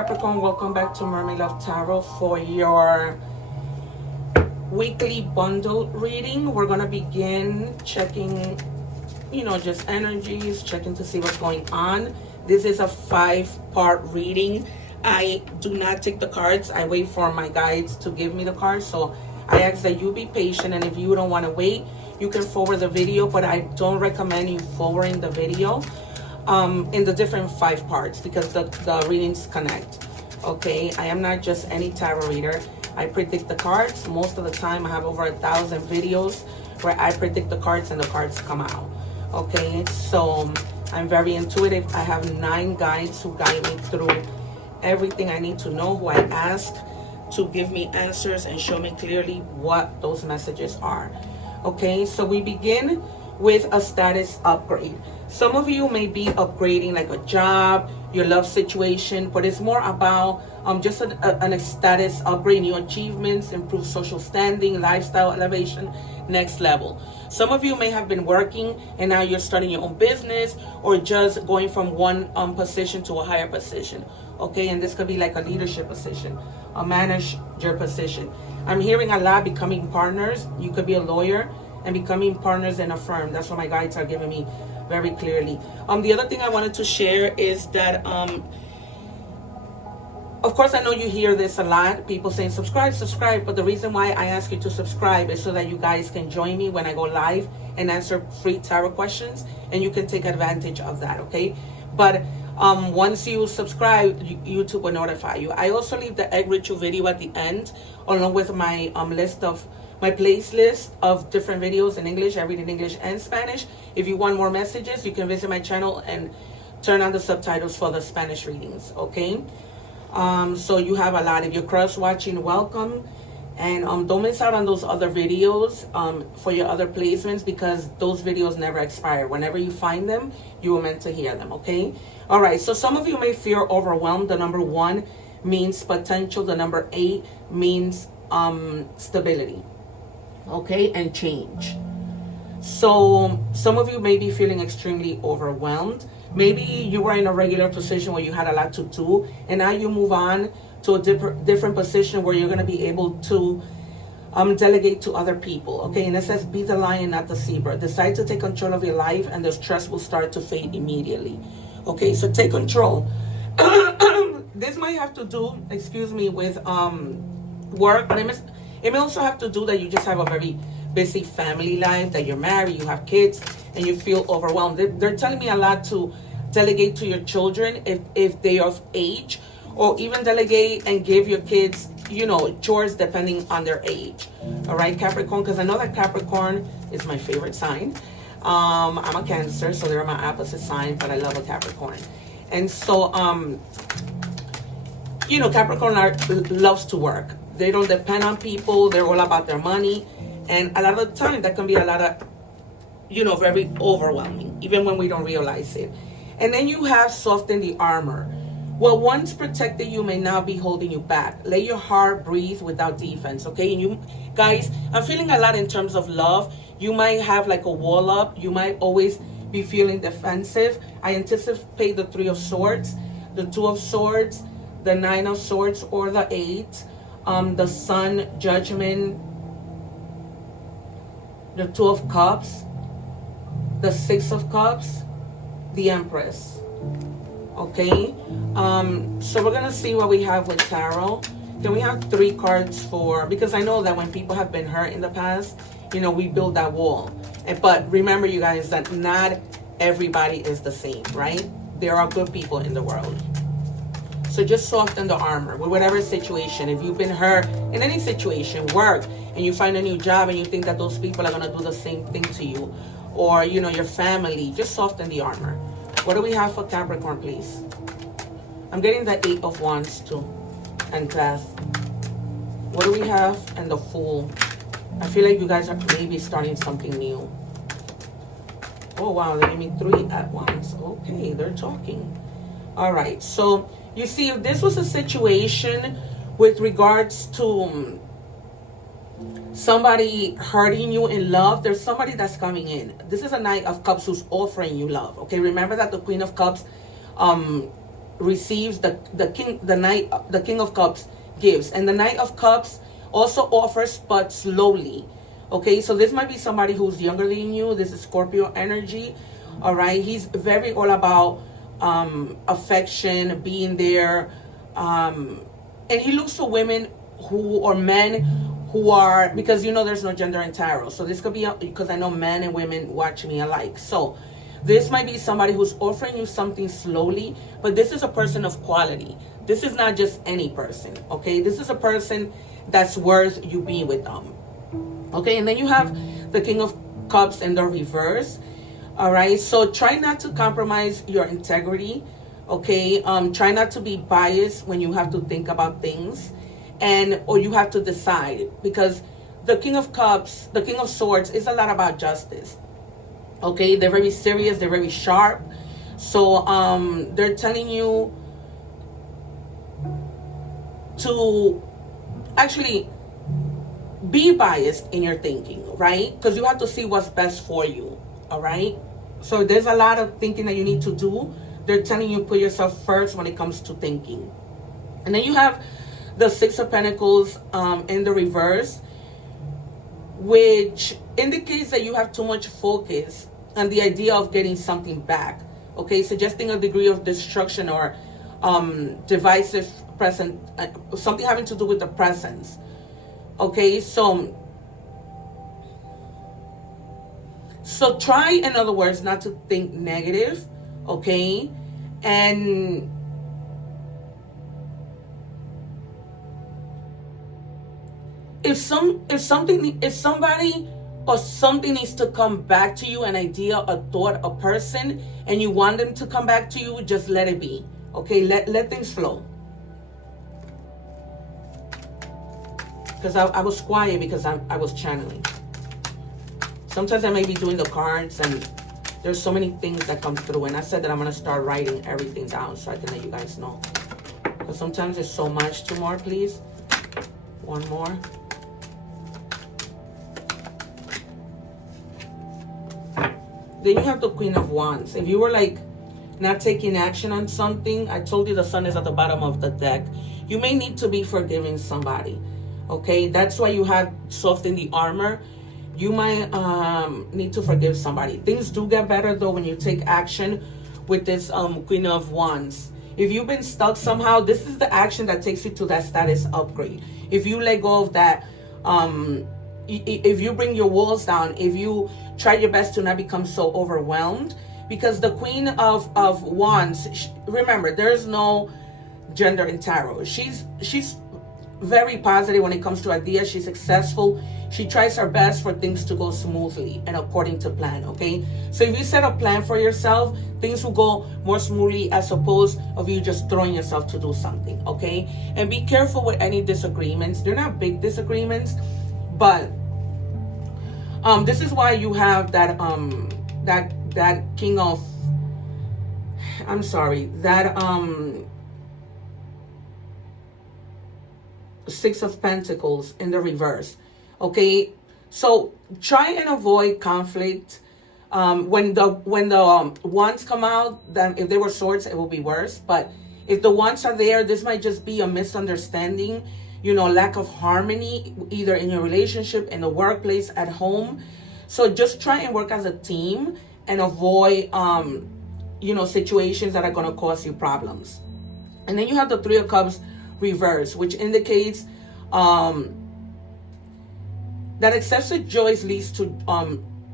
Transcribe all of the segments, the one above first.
Capricorn, welcome back to Mermaid Love Tarot for your weekly bundle reading. We're going to begin checking, just energies, checking to see what's going on. This is a 5-part reading. I do not take the cards. I wait for my guides to give me the cards. So I ask that you be patient, and if you don't want to wait, you can forward the video, but I don't recommend you forwarding the video in the different 5 parts because the readings connect. Okay, I am not just any tarot reader. I predict the cards. Most of the time I have over 1,000 videos where I predict the cards and the cards come out. Okay, so I'm very intuitive. I have 9 guides who guide me through everything I need to know, who I ask to give me answers and show me clearly what those messages are. Okay, so we begin with a status upgrade. Some of you may be upgrading like a job, your love situation, but it's more about just a status upgrade, new achievements, improved social standing, lifestyle elevation, next level. Some of you may have been working and now you're starting your own business, or just going from one position to a higher position. Okay, and this could be like a leadership position, a manager position. I'm hearing a lot becoming partners. You could be a lawyer and becoming partners in a firm. That's what my guides are giving me very clearly. The other thing I wanted to share is that of course, I know you hear this a lot, people saying subscribe, but the reason why I ask you to subscribe is so that you guys can join me when I go live and answer free tarot questions, and you can take advantage of that. Okay, but once you subscribe, YouTube will notify you. I also leave the egg ritual video at the end, along with my list of my playlist of different videos in English. I read in English and Spanish. If you want more messages, you can visit my channel and turn on the subtitles for the Spanish readings. Okay, so you have a lot. If you're cross watching, welcome, and don't miss out on those other videos for your other placements, because those videos never expire. Whenever you find them, you were meant to hear them. Okay, all right, so some of you may feel overwhelmed. The number 1 means potential. The number 8 means stability, okay, and change. So some of you may be feeling extremely overwhelmed. Maybe you were in a regular position where you had a lot to do, and now you move on to a different position where you're going to be able to delegate to other people. Okay, and it says be the lion, not the zebra. Decide to take control of your life, and the stress will start to fade immediately. Okay, so take control. This might have to do, with work, but it may also have to do that you just have a very busy family life, that you're married, you have kids, and you feel overwhelmed. They're telling me a lot to delegate to your children if they are of age, or even delegate and give your kids, chores depending on their age. All right, Capricorn, because I know that Capricorn is my favorite sign. I'm a Cancer, so they're my opposite sign, but I love a Capricorn. And so, Capricorn loves to work. They don't depend on people. They're all about their money. And a lot of the time, that can be a lot of, very overwhelming, even when we don't realize it. And then you have soften the armor. What once protected you may now be holding you back. Let your heart breathe without defense, okay? And you guys, I'm feeling a lot in terms of love. You might have like a wall up. You might always be feeling defensive. I anticipate the 3 of Swords, the 2 of Swords, the 9 of Swords, or the 8, the Sun, Judgment, the 2 of Cups, the 6 of Cups, the Empress. Okay, so we're gonna see what we have with tarot. Then we have 3 cards because I know that when people have been hurt in the past, we build that wall. But remember, you guys, that not everybody is the same, right? There are good people in the world. So just soften the armor with whatever situation. If you've been hurt in any situation, work, and you find a new job and you think that those people are gonna do the same thing to you, or your family, just soften the armor. What do we have for Capricorn, please? I'm getting the 8 of Wands too, and Death. What do we have? And the Fool. I feel like you guys are maybe starting something new. Oh wow, they gave me 3 at once. Okay, they're talking. All right, so you see, if this was a situation with regards to somebody hurting you in love, there's somebody that's coming in. This is a Knight of Cups who's offering you love. Okay, remember that the Queen of Cups receives, the King of Cups gives. And the Knight of Cups also offers, but slowly. Okay, so this might be somebody who's younger than you. This is Scorpio energy. All right, he's very all about affection, being there, and he looks for women or men who are, because there's no gender in tarot, so this could be, because I know men and women watch me alike. So this might be somebody who's offering you something slowly, but this is a person of quality. This is not just any person. Okay, this is a person that's worth you being with them. Okay, and then you have the King of Cups in the reverse. All right, so try not to compromise your integrity. Okay, try not to be biased when you have to think about things, or you have to decide, because the King of Cups, the King of Swords, is a lot about justice. Okay, they're very serious, they're very sharp. So they're telling you to actually be biased in your thinking, right? Because you have to see what's best for you. All right, so there's a lot of thinking that you need to do. They're telling you put yourself first when it comes to thinking. And then you have the Six of Pentacles in the reverse, which indicates that you have too much focus on the idea of getting something back. Okay, suggesting a degree of destruction or divisive present, something having to do with the presence. Okay, so try, in other words, not to think negative. Okay, and if somebody or something needs to come back to you, an idea, a thought, a person, and you want them to come back to you, just let it be. Okay, let things flow. Because I was quiet because I was channeling. Sometimes I may be doing the cards and there's so many things that come through, and I said that I'm going to start writing everything down so I can let you guys know. Because sometimes there's so much. Two more, please. One more. Then you have the Queen of Wands. If you were like not taking action on something, I told you the Sun is at the bottom of the deck. You may need to be forgiving somebody. Okay, that's why you have softened the armor. You might need to forgive somebody. Things do get better though when you take action with this Queen of Wands. If you've been stuck somehow, this is the action that takes you to that status upgrade. If you let go of that, if you bring your walls down, if you try your best to not become so overwhelmed, because the Queen of Wands, remember, there's no gender in tarot. She's very positive when it comes to ideas. She's successful. She tries her best for things to go smoothly and according to plan. Okay, so if you set a plan for yourself, things will go more smoothly as opposed of you just throwing yourself to do something. Okay, and be careful with any disagreements. They're not big disagreements, but this is why you have that that King of, I'm sorry, that Six of Pentacles in the reverse. Okay, so try and avoid conflict. When the wands come out, then if they were swords, it will be worse. But if the wands are there, this might just be a misunderstanding, lack of harmony, either in your relationship, in the workplace, at home. So just try and work as a team and avoid, situations that are going to cause you problems. And then you have the Three of Cups reverse, which indicates that excessive joy leads to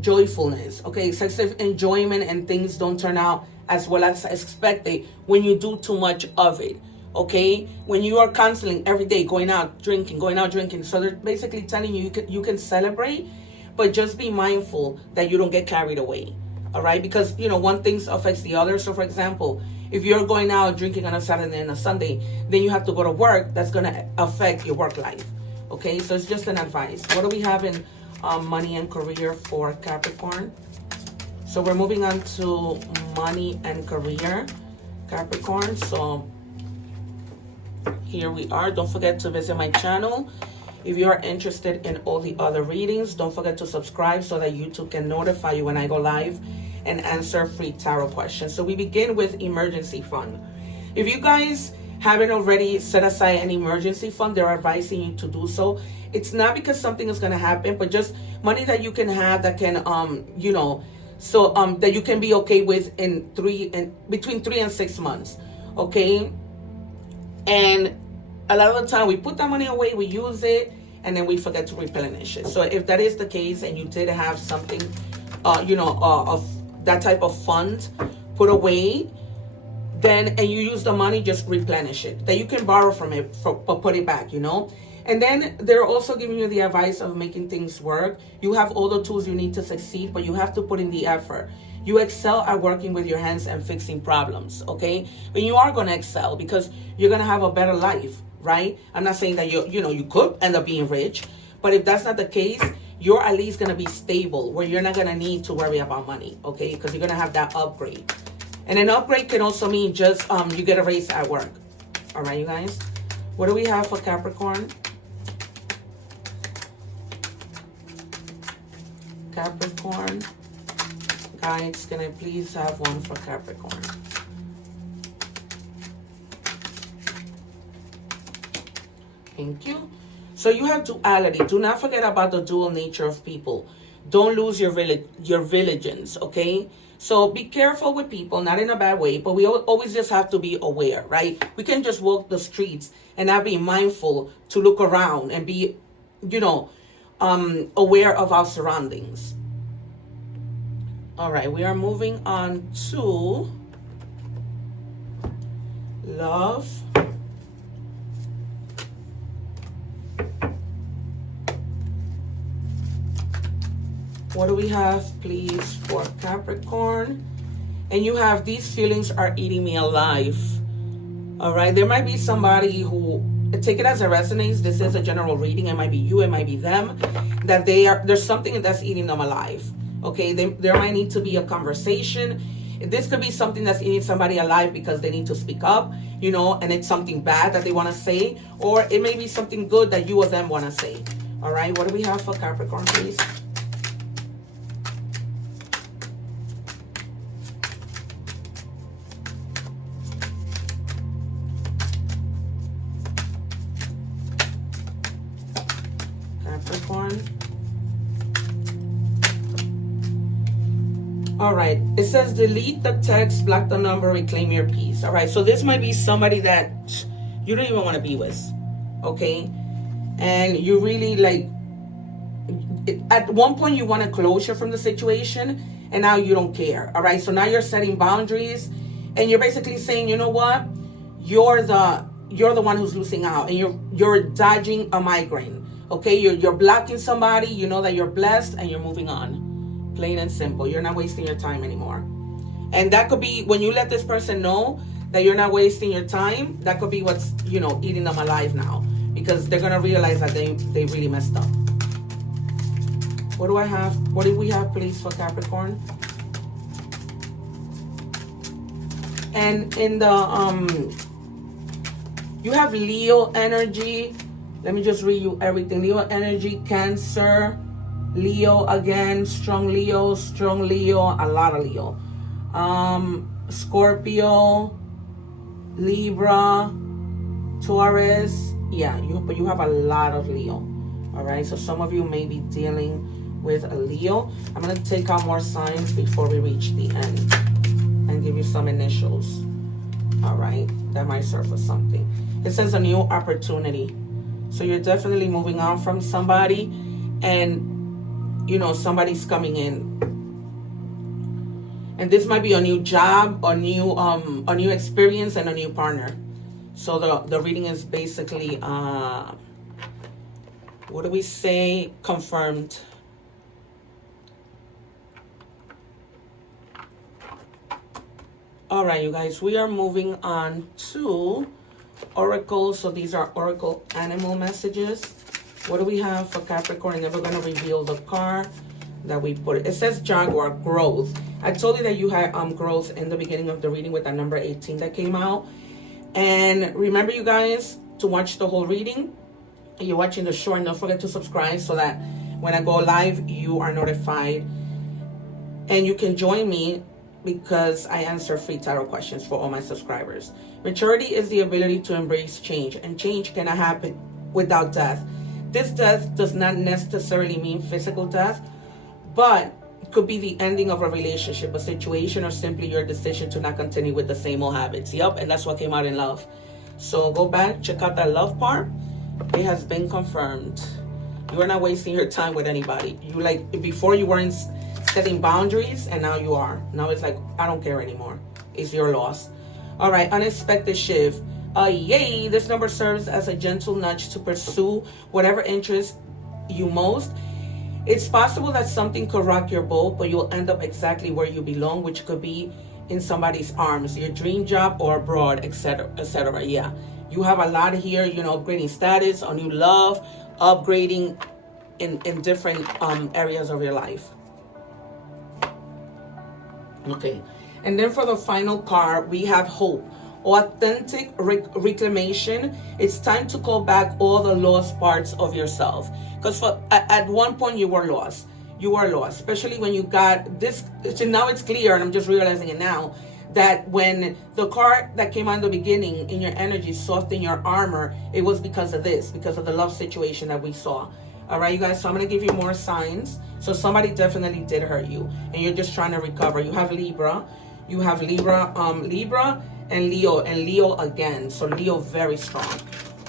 joyfulness. Okay, excessive enjoyment, and things don't turn out as well as expected when you do too much of it. Okay, when you are constantly every day going out drinking. So they're basically telling you you can celebrate, but just be mindful that you don't get carried away. All right, because one thing affects the other. So for example, if you're going out drinking on a Saturday and a Sunday, then you have to go to work. That's going to affect your work life. Okay, so it's just an advice. What do we have in money and career for Capricorn? So we're moving on to money and career, Capricorn. So here we are. Don't forget to visit my channel. If you are interested in all the other readings, don't forget to subscribe so that YouTube can notify you when I go live and answer free tarot questions. So we begin with emergency fund. If you guys haven't already set aside an emergency fund, they're advising you to do so. It's not because something is going to happen, but just money that you can have that can, that you can be okay with between 3 and 6 months. Okay. And a lot of the time we put that money away, we use it, and then we forget to replenish it. So if that is the case and you did have something, of that type of fund put away, and you use the money, just replenish it. That you can borrow from it, but put it back, And then they're also giving you the advice of making things work. You have all the tools you need to succeed, but you have to put in the effort. You excel at working with your hands and fixing problems, okay? But you are going to excel because you're going to have a better life, right? I'm not saying that you could end up being rich, but if that's not the case, you're at least going to be stable where you're not going to need to worry about money, okay? Because you're going to have that upgrade. And an upgrade can also mean just you get a raise at work. All right, you guys? What do we have for Capricorn? Capricorn. Guys, can I please have one for Capricorn? Thank you. So you have duality. Do not forget about the dual nature of people. Don't lose your vigilance, okay? So be careful with people, not in a bad way, but we always just have to be aware, right? We can just walk the streets and not be mindful to look around and be, aware of our surroundings. All right, we are moving on to love. What do we have, please, for Capricorn? And you have, these feelings are eating me alive. All right, there might be somebody who, take it as it resonates. This is a general reading. It might be you, it might be them, that there's something that's eating them alive. Okay, there might need to be a conversation. This could be something that's eating somebody alive because they need to speak up, and it's something bad that they want to say, or it may be something good that you or them want to say. All right, what do we have for Capricorn, please? Capricorn. All right, it says delete the text, block the number, reclaim your peace. All right, so this might be somebody that you don't even want to be with, okay? And you really at one point you want a closure from the situation, and now you don't care. All right, so now you're setting boundaries, and you're basically saying, you know what? You're the one who's losing out, and you're dodging a migraine. Okay, you're blocking somebody. You know that you're blessed, and you're moving on. Plain and simple. You're not wasting your time anymore. And that could be when you let this person know that you're not wasting your time. That could be what's eating them alive now, because they're gonna realize that they really messed up. What do I have? What do we have, please, for Capricorn? And in the you have Leo energy. Let me just read you everything. Leo energy, Cancer, Leo again, strong Leo, a lot of Leo. Scorpio, Libra, Taurus. Yeah, but you have a lot of Leo. All right, so some of you may be dealing with a Leo. I'm going to take out more signs before we reach the end and give you some initials. All right, that might serve for something. It says a new opportunity. So you're definitely moving on from somebody, and somebody's coming in. And this might be a new job, a new experience, and a new partner. So the reading is basically what do we say? Confirmed. All right, you guys, we are moving on to Oracle. So these are Oracle animal messages. What do we have for Capricorn? Never going to reveal the card that we put. It says Jaguar, growth. I told you that you had growth in the beginning of the reading with that number 18 that came out. And remember, you guys, to watch the whole reading. You're watching the show, and don't forget to subscribe so that when I go live, you are notified. And you can join me because I answer free tarot questions for all my subscribers. Maturity is the ability to embrace change, and change cannot happen without death. This death does not necessarily mean physical death, but it could be the ending of a relationship, a situation, or simply your decision to not continue with the same old habits. Yep, and that's what came out in love. So go back, check out that love part. It has been confirmed. You are not wasting your time with anybody. You like, before you weren't setting boundaries, and now you are. Now it's like, I don't care anymore. It's your loss. All right, unexpected shift. Yay, this number serves as a gentle nudge to pursue whatever interests you most. It's possible that something could rock your boat, but you'll end up exactly where you belong, which could be in somebody's arms, your dream job, or abroad, etc., etc. Yeah, you have a lot here, you know, upgrading status, a new love, upgrading in different areas of your life. Okay, and then for the final card, we have hope. Authentic reclamation. It's time to call back all the lost parts of yourself, because at one point you were lost. You were lost, especially when you got this. So now it's clear, and I'm just realizing it now, that when the card that came out in the beginning in your energy, soften your armor, it was because of this, because of the love situation that we saw. All right, you guys, so I'm going to give you more signs. So somebody definitely did hurt you, and you're just trying to recover. You have Libra. You have Libra, Libra, and Leo again. So Leo very strong.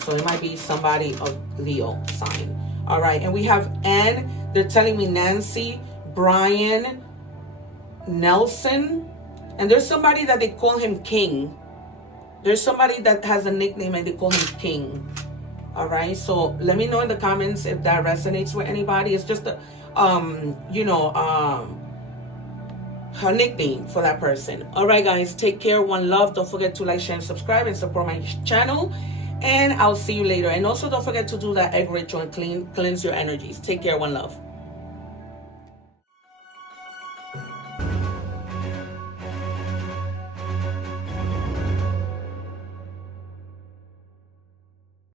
So it might be somebody of Leo sign. All right, and we have N. They're telling me Nancy, Brian, Nelson, and there's somebody that they call him King. There's somebody that has a nickname and they call him King. All right, so let me know in the comments if that resonates with anybody. It's just a, a nickname for that person. All right, guys, take care. One love. Don't forget to like, share, and subscribe, and support my channel. And I'll see you later. And also don't forget to do that egg ritual and cleanse your energies. Take care. One love.